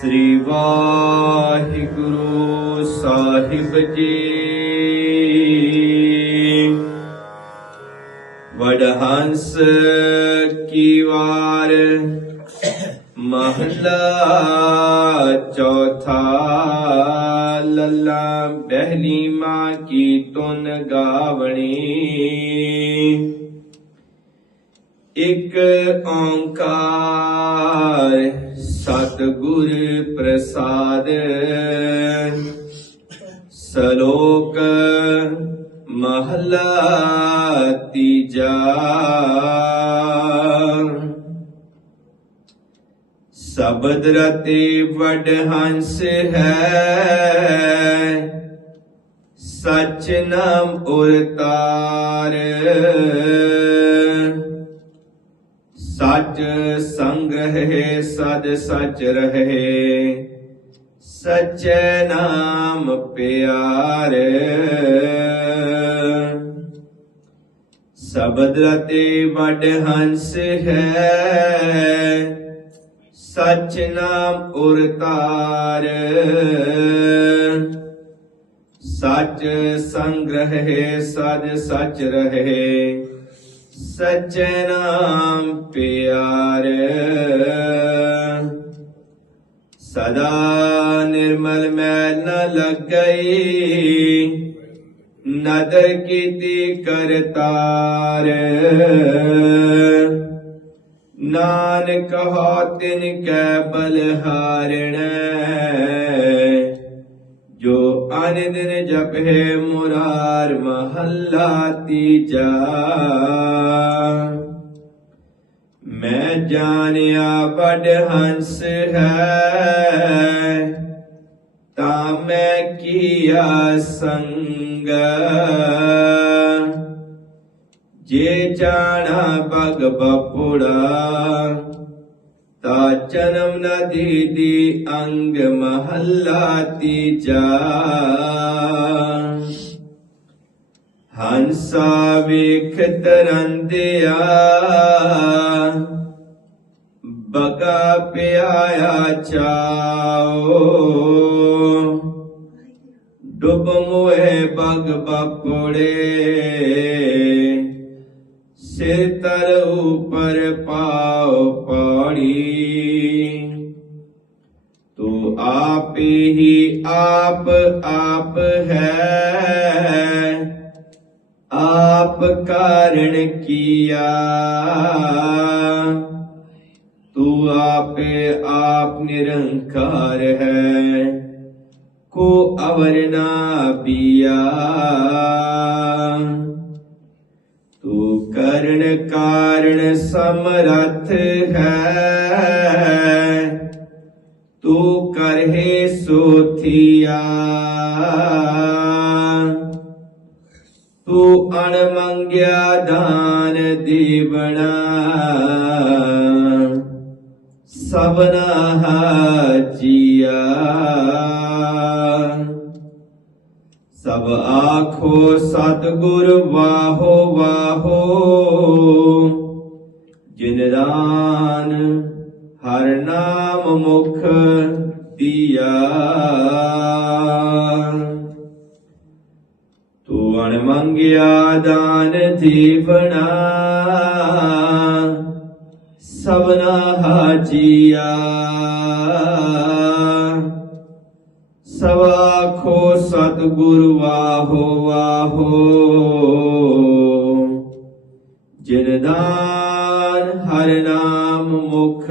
ਸ੍ਰੀ ਵਾਹਿਗੁਰੂ ਸਾਹਿਬ ਜੀ। ਵਡਹੰਸ ਕੀ ਵਾਰ, ਮਹਲਾ ਚੌਥਾ ਲੱਲਾ, ਬਹਿਲੀ ਮਾਂ ਕੀ ਤੁਨ ਗਾਵਣੀ। ਇਕ ਓੰਕਾਰ ਸਤਿਗੁਰ ਪ੍ਰਸਾਦ ਸ਼ਲੋਕ ਮਹਲਾ ਤੀਜਾ। ਸ਼ਬਦ ਰਤੇ ਵਡ ਹੰਸ ਹੈ ਸਚ ਨਾਮ ਉਰਤਾਰ ਸੱਚ ਸੰਗ ਹੈ, ਸਦ ਸਚ ਰਹੇ। ਸਚੈ ਨਾਮ ਪਿਆਰ। ਸ਼ਬਦ ਰਤੇ ਵਡ ਹੰਸ ਹੈ। ਸਚ ਨਾਮ ਉਰਤਾਰ ਸਚ ਸੰਗ੍ਰਹਿ ਸਦ ਸਚ ਰਹੇ। ਸਚੈ ਨਾਮ ਪਿਆਰ। ਸਦਾ ਨਿਰਮਲ ਮੈਲ ਨ ਲੱਗਈ, ਨਦਰ ਕੀਤੀ ਕਰਤਾਰ ਨਾਨਕ ਹੋ ਤਿਨ ਕੈ ਬਲਹਾਰਣ ਜੋ ਦਿਨ ਜਪੇ ਮੁਰਾਰ ਮਹੱਲਾ ਤੀਜਾ ਮੈਂ ਜਾਣਿਆ ਬੜ ਹੰਸ ਹੈ, ਤਾਂ ਮੈਂ ਕੀਆ ਸੰਗ। ਜੇ ਜਾਣਾ ਬਗ ਬਪੁੜਾ ਤਾ ਜਨਮ ਨ ਦੀਦੀ ਅੰਗ ਮਹੱਲਾ ਤੀਜਾ ਹੰਸਾ ਵੇਖ ਤਰੰਦਿਆ ਬਗਾ ਪਿਆਇਆ ਚਾਓ ਡੁੱਬ ਮੋਏ ਬਗ ਬਪੜੇ ਸਿਰ ਤਰ ਉਪਰ ਆਪ ਹੀ ਆਪ ਆਪ ਹੈ ਆਪ ਕਾਰਣ ਕੀਆ ਤੂੰ ਆਪੇ ਆਪ ਨਿਰੰਕਾਰ ਹੈ ਕੋ ਅਵਰ ਨਾ ਪੀਆ ਤੂੰ ਕਰਨ ਕਾਰਣ ਸਮਰਥ ਹੈ ਤੂੰ ਕਰਹਿ ਸੋਥੀਆ ਤੂੰ ਅਣ ਮੰਗਿਆ ਦਾਨ ਦੇਵਣਾ ਸਬਨਾ ਜੀਆ ਸਭ ਆਖੋ ਸਤਿਗੁਰ ਵਾਹੋ ਵਾਹੋ ਜਿਨ ਦਾਨ ਹਰ ਨਾਮ ਮੁਖ ਦੀਆ ਤੂੰ ਅਣ ਮੰਗਿਆ ਦਾਨ ਜੀਵਣਾ ਸਬਨਾ ਹਾਜੀਆ। ਸਭ ਆਖੋ, ਸਤਿਗੁਰ ਵਾਹੋ ਵਾਹੋ ਜਿਨ ਦਾਨ ਹਰ ਨਾਮ ਮੁਖ